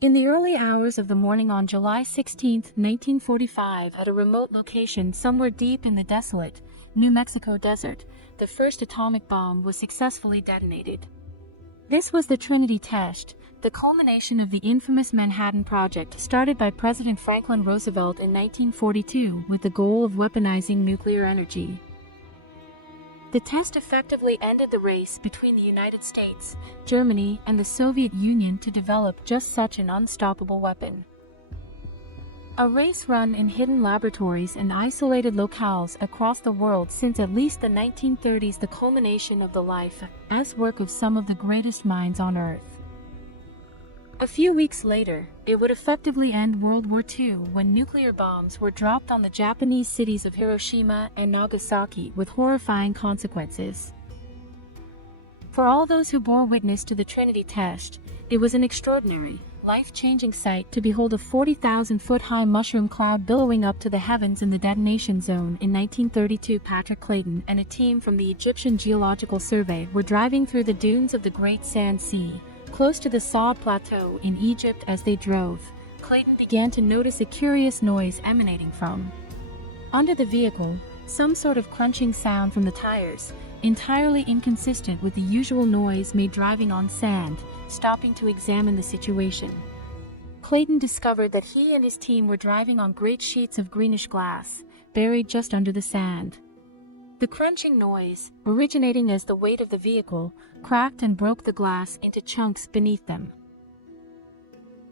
In the early hours of the morning on July 16, 1945, at a remote location somewhere deep in the desolate New Mexico desert, the first atomic bomb was successfully detonated. This was the Trinity test, the culmination of the infamous Manhattan Project started by President Franklin Roosevelt in 1942 with the goal of weaponizing nuclear energy. The test effectively ended the race between the United States, Germany, and the Soviet Union to develop just such an unstoppable weapon. A race run in hidden laboratories and isolated locales across the world since at least the 1930s, the culmination of the life as work of some of the greatest minds on Earth. A few weeks later, it would effectively end World War II when nuclear bombs were dropped on the Japanese cities of Hiroshima and Nagasaki with horrifying consequences. For all those who bore witness to the Trinity test, it was an extraordinary, life-changing sight to behold a 40,000-foot-high mushroom cloud billowing up to the heavens in the detonation zone. In 1932, Patrick Clayton and a team from the Egyptian Geological Survey were driving through the dunes of the Great Sand Sea, close to the Saad Plateau in Egypt. As they drove, Clayton began to notice a curious noise emanating from under the vehicle, some sort of crunching sound from the tires, entirely inconsistent with the usual noise made driving on sand. Stopping to examine the situation, Clayton discovered that he and his team were driving on great sheets of greenish glass, buried just under the sand. The crunching noise, originating as the weight of the vehicle, cracked and broke the glass into chunks beneath them.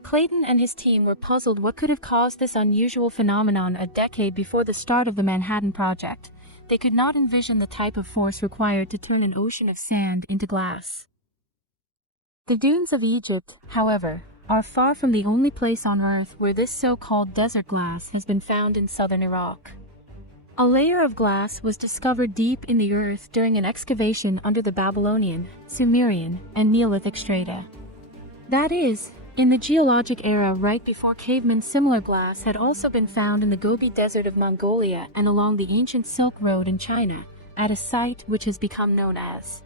Clayton and his team were puzzled what could have caused this unusual phenomenon a decade before the start of the Manhattan Project. They could not envision the type of force required to turn an ocean of sand into glass. The dunes of Egypt, however, are far from the only place on Earth where this so-called desert glass has been found in southern Iraq. A layer of glass was discovered deep in the earth during an excavation under the Babylonian, Sumerian, and Neolithic strata. That is, in the geologic era right before cavemen. Similar glass had also been found in the Gobi Desert of Mongolia and along the ancient Silk Road in China, at a site which has become known as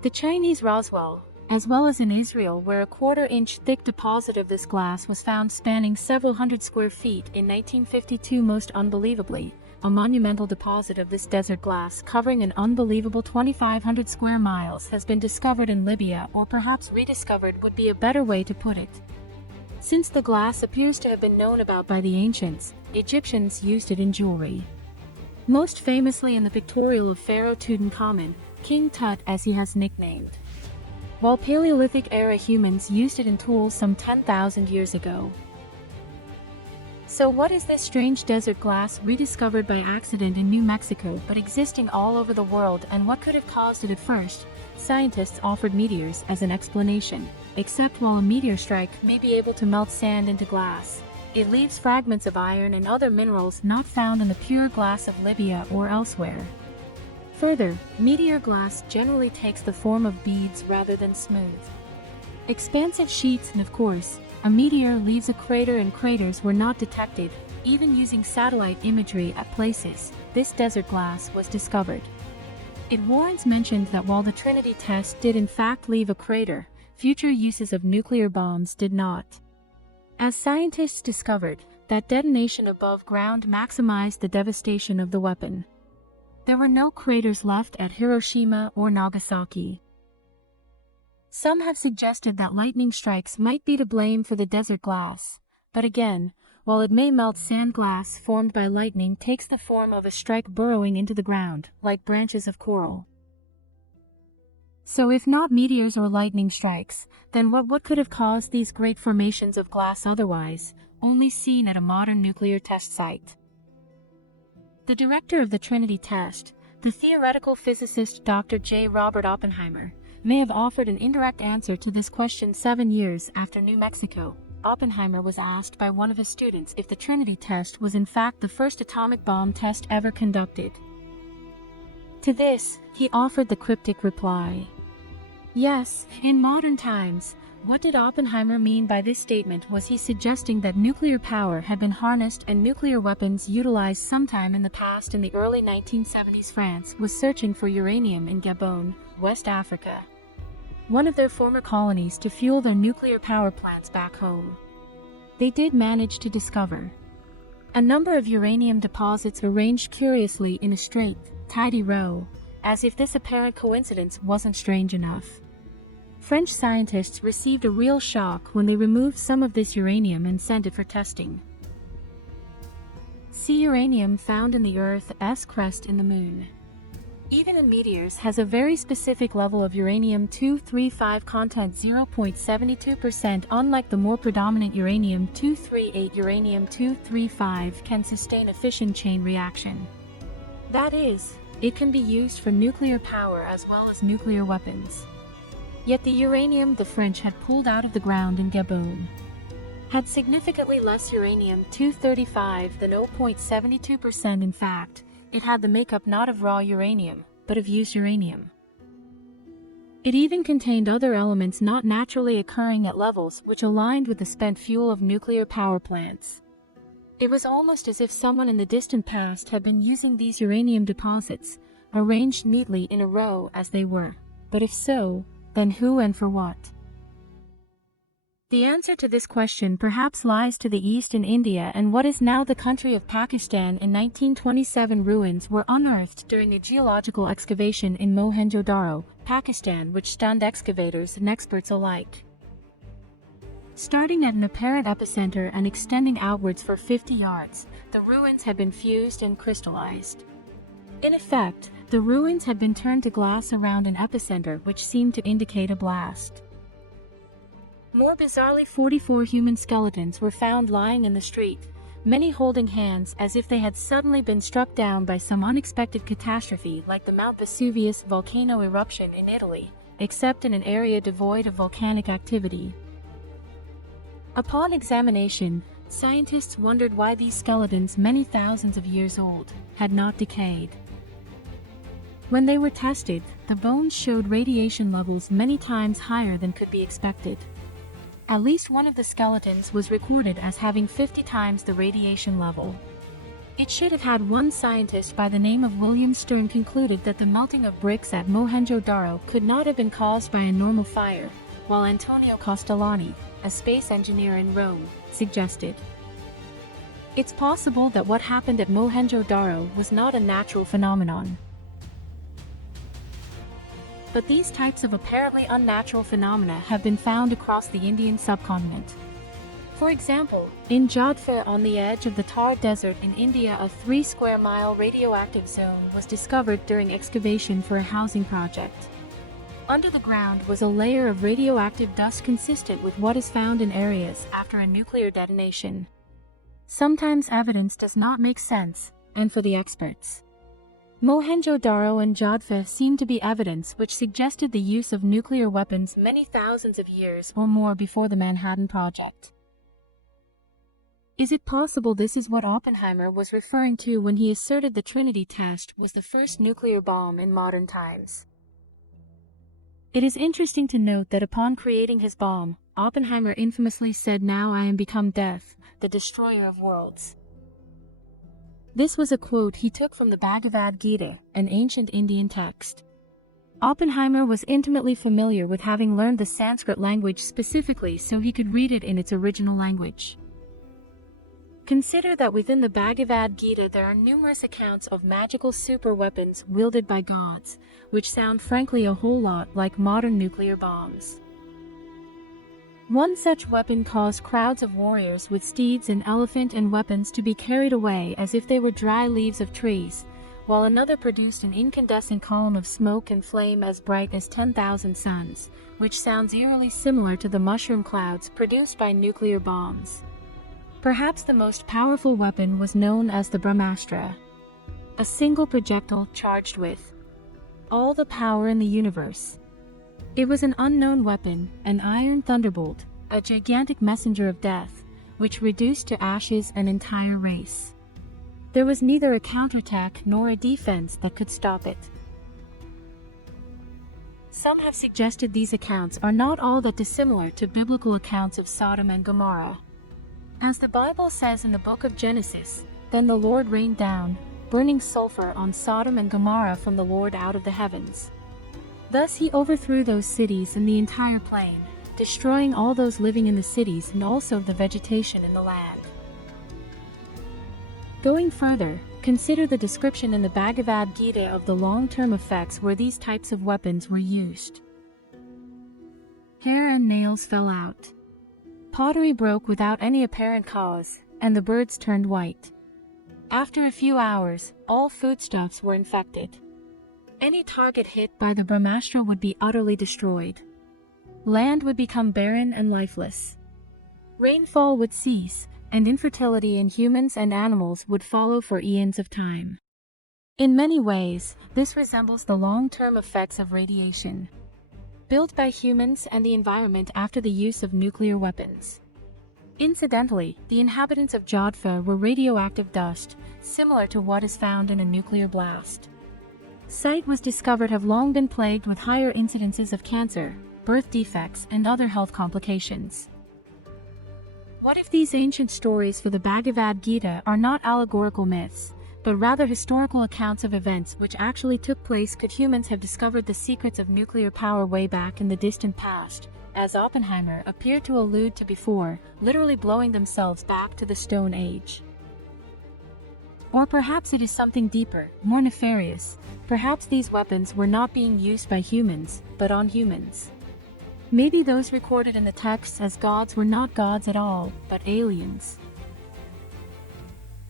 the Chinese Roswell, as well as in Israel, where a quarter-inch thick deposit of this glass was found spanning several hundred square feet in 1952. Most unbelievably, a monumental deposit of this desert glass covering an unbelievable 2,500 square miles has been discovered in Libya, or perhaps rediscovered would be a better way to put it. Since the glass appears to have been known about by the ancients, Egyptians used it in jewelry. Most famously in the pictorial of Pharaoh Tutankhamun, King Tut as he has nicknamed, while Paleolithic-era humans used it in tools some 10,000 years ago. So what is this strange desert glass rediscovered by accident in New Mexico but existing all over the world, and what could have caused it at first? Scientists offered meteors as an explanation, except while a meteor strike may be able to melt sand into glass, it leaves fragments of iron and other minerals not found in the pure glass of Libya or elsewhere. Further, meteor glass generally takes the form of beads rather than smooth, expansive sheets, and of course, a meteor leaves a crater, and craters were not detected, even using satellite imagery at places this desert glass was discovered. It warrants mention that while the Trinity test did in fact leave a crater, future uses of nuclear bombs did not. As scientists discovered, that detonation above ground maximized the devastation of the weapon. There were no craters left at Hiroshima or Nagasaki. Some have suggested that lightning strikes might be to blame for the desert glass, but again, while it may melt, sand glass formed by lightning takes the form of a strike burrowing into the ground, like branches of coral. So if not meteors or lightning strikes, then what could have caused these great formations of glass otherwise, only seen at a modern nuclear test site? The director of the Trinity test, the theoretical physicist Dr. J. Robert Oppenheimer, may have offered an indirect answer to this question 7 years after New Mexico. Oppenheimer was asked by one of his students if the Trinity test was in fact the first atomic bomb test ever conducted. To this, he offered the cryptic reply, "Yes, in modern times." What did Oppenheimer mean by this statement? Was he suggesting that nuclear power had been harnessed and nuclear weapons utilized sometime in the past? In the early 1970s, France was searching for uranium in Gabon, West Africa. one of their former colonies, to fuel their nuclear power plants back home. They did manage to discover a number of uranium deposits arranged curiously in a straight, tidy row, as if this apparent coincidence wasn't strange enough. French scientists received a real shock when they removed some of this uranium and sent it for testing. See uranium found in the Earth's crust in the Moon. Even in meteors has a very specific level of uranium-235 content, 0.72%. Unlike the more predominant uranium-238, uranium-235 can sustain a fission chain reaction. That is, it can be used for nuclear power as well as nuclear weapons. Yet the uranium the French had pulled out of the ground in Gabon had significantly less uranium-235 than 0.72%. In fact, it had the makeup not of raw uranium, but of used uranium. It even contained other elements not naturally occurring at levels which aligned with the spent fuel of nuclear power plants. It was almost as if someone in the distant past had been using these uranium deposits, arranged neatly in a row as they were. But if so, then who and for what? The answer to this question perhaps lies to the east in India, and what is now the country of Pakistan. In 1927, ruins were unearthed during a geological excavation in Mohenjo-Daro, Pakistan, which stunned excavators and experts alike. Starting at an apparent epicenter and extending outwards for 50 yards, the ruins had been fused and crystallized. In effect, the ruins had been turned to glass around an epicenter, which seemed to indicate a blast. More bizarrely, 44 human skeletons were found lying in the street, many holding hands as if they had suddenly been struck down by some unexpected catastrophe like the Mount Vesuvius volcano eruption in Italy, except in an area devoid of volcanic activity. Upon examination, scientists wondered why these skeletons, many thousands of years old, had not decayed. When they were tested, the bones showed radiation levels many times higher than could be expected. At least one of the skeletons was recorded as having 50 times the radiation level. It should have had one scientist by the name of William Stern concluded that the melting of bricks at Mohenjo-Daro could not have been caused by a normal fire, while Antonio Castellani, a space engineer in Rome, suggested it's possible that what happened at Mohenjo-Daro was not a natural phenomenon. But these types of apparently unnatural phenomena have been found across the Indian subcontinent. For example, in Jodhpur on the edge of the Thar Desert in India, a 3-square-mile radioactive zone was discovered during excavation for a housing project. Under the ground was a layer of radioactive dust consistent with what is found in areas after a nuclear detonation. Sometimes evidence does not make sense, and for the experts, Mohenjo-Daro and Jodhpur seemed to be evidence which suggested the use of nuclear weapons many thousands of years or more before the Manhattan Project. Is it possible this is what Oppenheimer was referring to when he asserted the Trinity test was the first nuclear bomb in modern times? It is interesting to note that upon creating his bomb, Oppenheimer infamously said, "Now I am become death, the destroyer of worlds." This was a quote he took from the Bhagavad Gita, an ancient Indian text. Oppenheimer was intimately familiar with having learned the Sanskrit language specifically so he could read it in its original language. Consider that within the Bhagavad Gita there are numerous accounts of magical super weapons wielded by gods, which sound frankly a whole lot like modern nuclear bombs. One such weapon caused crowds of warriors with steeds and elephant and weapons to be carried away as if they were dry leaves of trees, while another produced an incandescent column of smoke and flame as bright as 10,000 suns, which sounds eerily similar to the mushroom clouds produced by nuclear bombs. Perhaps the most powerful weapon was known as the Brahmastra, a single projectile charged with all the power in the universe. It was an unknown weapon, an iron thunderbolt, a gigantic messenger of death, which reduced to ashes an entire race. There was neither a counterattack nor a defense that could stop it. Some have suggested these accounts are not all that dissimilar to biblical accounts of Sodom and Gomorrah. As the Bible says in the book of Genesis, "Then the Lord rained down burning sulfur on Sodom and Gomorrah from the Lord out of the heavens." Thus he overthrew those cities and the entire plain, destroying all those living in the cities and also the vegetation in the land. Going further, consider the description in the Bhagavad Gita of the long-term effects where these types of weapons were used. Hair and nails fell out. Pottery broke without any apparent cause, and the birds turned white. After a few hours, all foodstuffs were infected. Any target hit by the Brahmastra would be utterly destroyed. Land would become barren and lifeless. Rainfall would cease, and infertility in humans and animals would follow for eons of time. In many ways, this resembles the long-term effects of radiation, built by humans and the environment after the use of nuclear weapons. Incidentally, the inhabitants of Jodhpur were radioactive dust, similar to what is found in a nuclear blast. Site was discovered have long been plagued with higher incidences of cancer, birth defects, and other health complications. What if these ancient stories for the Bhagavad Gita are not allegorical myths, but rather historical accounts of events which actually took place? Could humans have discovered the secrets of nuclear power way back in the distant past, as Oppenheimer appeared to allude to before, literally blowing themselves back to the Stone Age? Or perhaps it is something deeper, more nefarious. Perhaps these weapons were not being used by humans, but on humans. Maybe those recorded in the texts as gods were not gods at all, but aliens.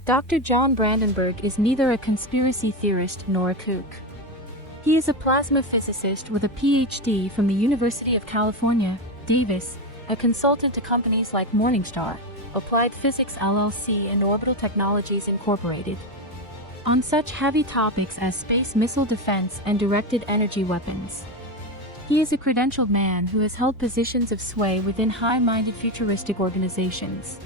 Dr. John Brandenburg is neither a conspiracy theorist nor a kook. He is a plasma physicist with a PhD from the University of California, Davis, a consultant to companies like Morningstar, Applied Physics LLC and Orbital Technologies Incorporated, on such heavy topics as space missile defense and directed energy weapons. He is a credentialed man who has held positions of sway within high-minded futuristic organizations.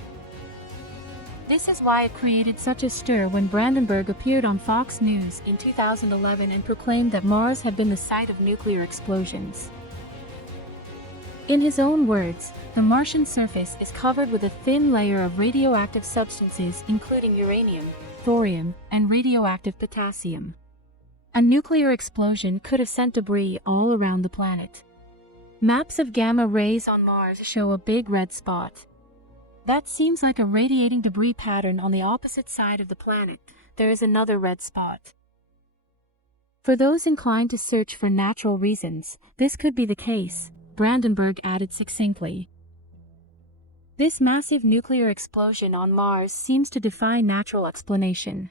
This is why it created such a stir when Brandenburg appeared on Fox News in 2011 and proclaimed that Mars had been the site of nuclear explosions. In his own words, the Martian surface is covered with a thin layer of radioactive substances including uranium, thorium, and radioactive potassium. A nuclear explosion could have sent debris all around the planet. Maps of gamma rays on Mars show a big red spot. That seems like a radiating debris pattern. On the opposite side of the planet, there is another red spot. For those inclined to search for natural reasons, this could be the case, Brandenburg added succinctly. This massive nuclear explosion on Mars seems to defy natural explanation.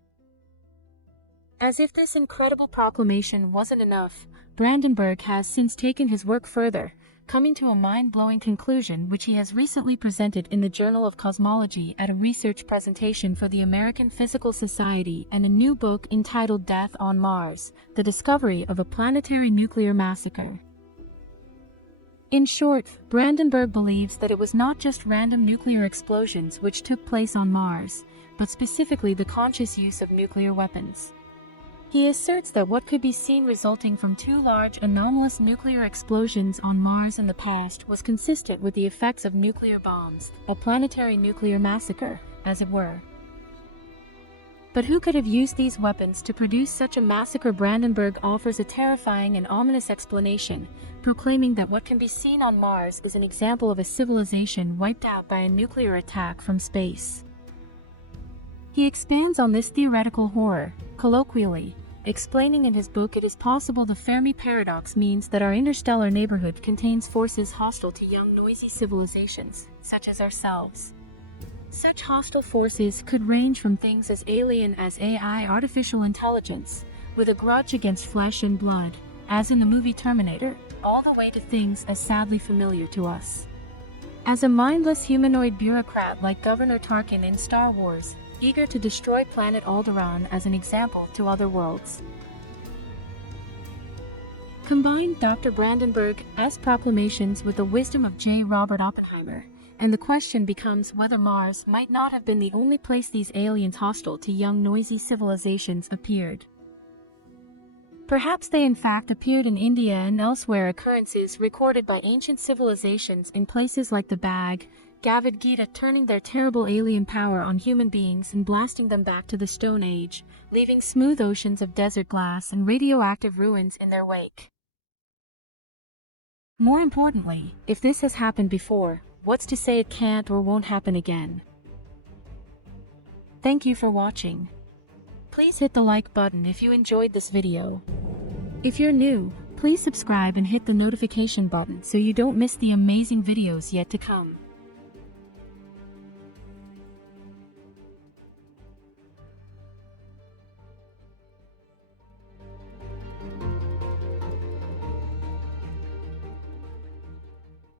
As if this incredible proclamation wasn't enough, Brandenburg has since taken his work further, coming to a mind-blowing conclusion which he has recently presented in the Journal of Cosmology at a research presentation for the American Physical Society and a new book entitled Death on Mars, The Discovery of a Planetary Nuclear Massacre. In short, Brandenburg believes that it was not just random nuclear explosions which took place on Mars, but specifically the conscious use of nuclear weapons. He asserts that what could be seen resulting from two large anomalous nuclear explosions on Mars in the past was consistent with the effects of nuclear bombs, a planetary nuclear massacre, as it were. But who could have used these weapons to produce such a massacre? Brandenburg offers a terrifying and ominous explanation, proclaiming that what can be seen on Mars is an example of a civilization wiped out by a nuclear attack from space. He expands on this theoretical horror, colloquially, explaining in his book it is possible the Fermi paradox means that our interstellar neighborhood contains forces hostile to young noisy civilizations, such as ourselves. Such hostile forces could range from things as alien as AI, artificial intelligence, with a grudge against flesh and blood, as in the movie Terminator, all the way to things as sadly familiar to us as a mindless humanoid bureaucrat like Governor Tarkin in Star Wars, eager to destroy planet Alderaan as an example to other worlds. Combine Dr. Brandenburg's proclamations with the wisdom of J. Robert Oppenheimer, and the question becomes whether Mars might not have been the only place these aliens hostile to young noisy civilizations appeared. Perhaps they in fact appeared in India and elsewhere, occurrences recorded by ancient civilizations in places like the Bhagavad Gita, turning their terrible alien power on human beings and blasting them back to the Stone Age, leaving smooth oceans of desert glass and radioactive ruins in their wake. More importantly, if this has happened before, what's to say it can't or won't happen again? Thank you for watching. Please hit the like button if you enjoyed this video. If you're new, please subscribe and hit the notification button so you don't miss the amazing videos yet to come.